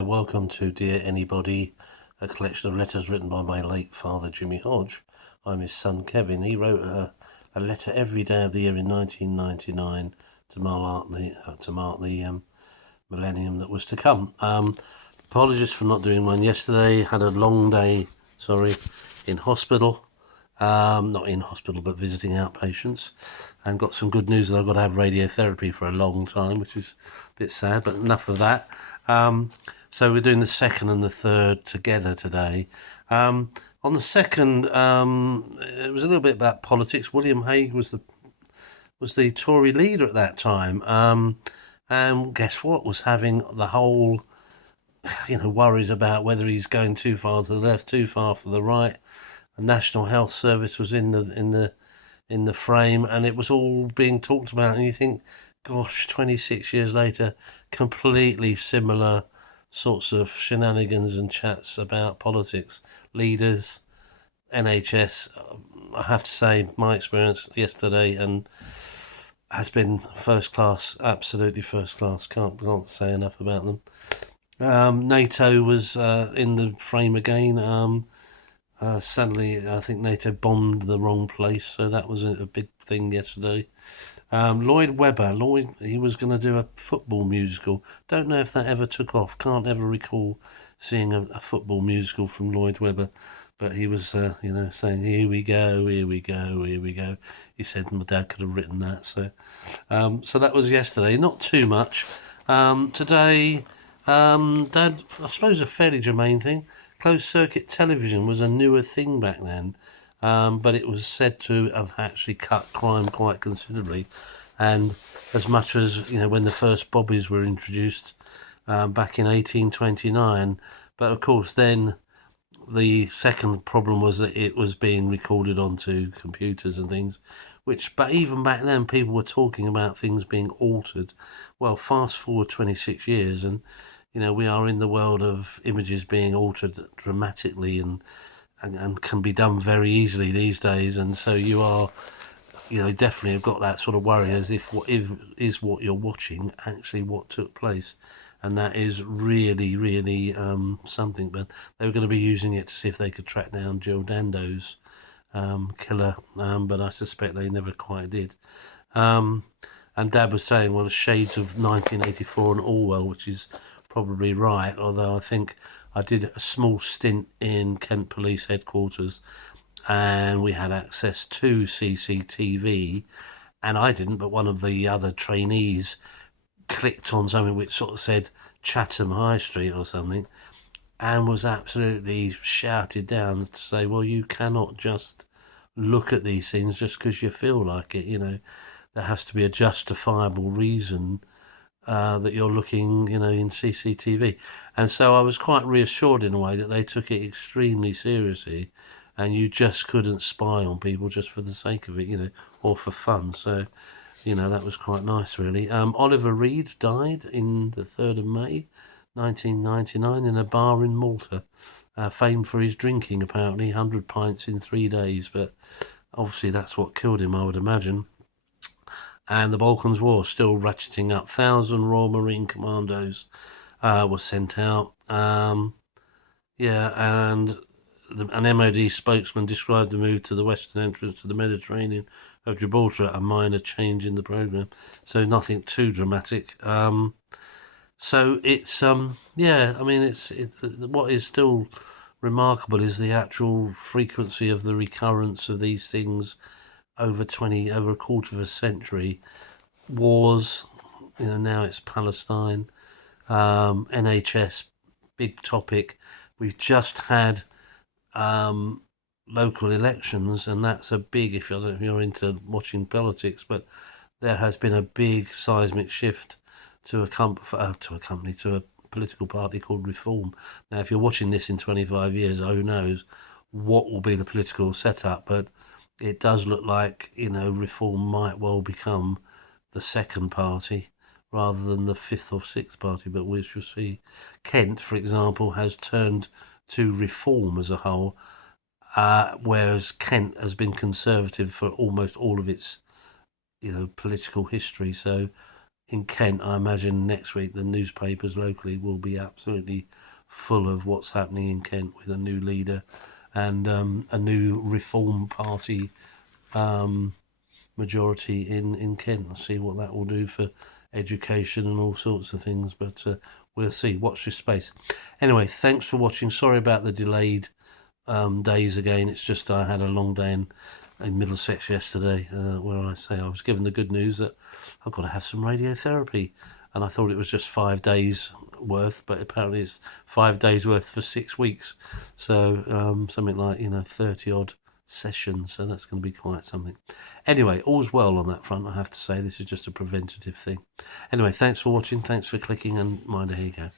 Welcome to Dear Anybody, a collection of letters written by my late father Jimmy Hodge. I'm his son Kevin. He wrote a letter every day of the year in 1999 to mark the millennium that was to come. Apologies for not doing one yesterday. Had a long day, in hospital. Not in hospital, but visiting outpatients, and got some good news that I've got to have radiotherapy for a long time, which is a bit sad, but enough of that. So we're doing the second and the third together today. On the second, it was a little bit about politics. William Hague was the Tory leader at that time, and guess what? Was having the whole worries about whether he's going too far to the left, too far for the right. The National Health Service was in the frame, and it was all being talked about. And you think, gosh, 26 years later, completely similar sorts of shenanigans and chats about politics, leaders, NHS. I have to say, my experience yesterday and has been first class, absolutely first class. Can't say enough about them. NATO was in the frame again. Sadly, I think NATO bombed the wrong place, so that was a big thing yesterday. Lloyd Webber, he was going to do a football musical. Don't know if that ever took off. Can't ever recall seeing a football musical from Lloyd Webber. But he was, saying, here we go, here we go, here we go. He said my dad could have written that. So that was yesterday. Not too much. Today, Dad, I suppose a fairly germane thing. Closed circuit television was a newer thing back then, but it was said to have actually cut crime quite considerably. And as much as, when the first bobbies were introduced back in 1829, but of course then the second problem was that it was being recorded onto computers and things, but even back then people were talking about things being altered. Well, fast forward 26 years and we are in the world of images being altered dramatically and can be done very easily these days. And so you are, definitely have got that sort of worry as if what is what you're watching actually what took place. And that is really, really something. But they were going to be using it to see if they could track down Jill Dando's killer, but I suspect they never quite did. And Dad was saying, well, the shades of 1984 and Orwell, which is probably right, although I think I did a small stint in Kent Police Headquarters and we had access to CCTV, and I didn't, but one of the other trainees clicked on something which sort of said Chatham High Street or something and was absolutely shouted down to say, well, you cannot just look at these things just because you feel like it, there has to be a justifiable reason that you're looking, in CCTV. And so I was quite reassured in a way that they took it extremely seriously and you just couldn't spy on people just for the sake of it, or for fun. So, that was quite nice, really. Oliver Reed died in the 3rd of May, 1999, in a bar in Malta, famed for his drinking, apparently, 100 pints in 3 days. But obviously that's what killed him, I would imagine. And the Balkans War still ratcheting up. 1,000 Royal Marine Commandos were sent out. And an MOD spokesman described the move to the western entrance to the Mediterranean of Gibraltar a minor change in the programme. So nothing too dramatic. So it's what is still remarkable is the actual frequency of the recurrence of these things over a quarter of a century. Wars, now it's Palestine, NHS, big topic. We've just had local elections, and that's a big, I don't know if you're into watching politics, but there has been a big seismic shift to a political party called Reform. Now, if you're watching this in 25 years, who knows what will be the political setup, but it does look like, Reform might well become the second party rather than the fifth or sixth party, but we shall see. Kent, for example, has turned to Reform as a whole, whereas Kent has been Conservative for almost all of its, political history. So in Kent, I imagine next week the newspapers locally will be absolutely full of what's happening in Kent with a new leader and a new Reform Party majority in Kent. I'll see what that will do for education and all sorts of things, but we'll see. Watch this space. Anyway, thanks for watching. Sorry about the delayed days again. It's just I had a long day in Middlesex yesterday where I was given the good news that I've got to have some radiotherapy, and I thought it was just 5 days worth, but apparently it's 5 days worth for 6 weeks, so something like 30 odd sessions, so that's going to be quite something. Anyway, all's well on that front, I have to say. This is just a preventative thing. Anyway, thanks for watching, thanks for clicking, and mind, here you go.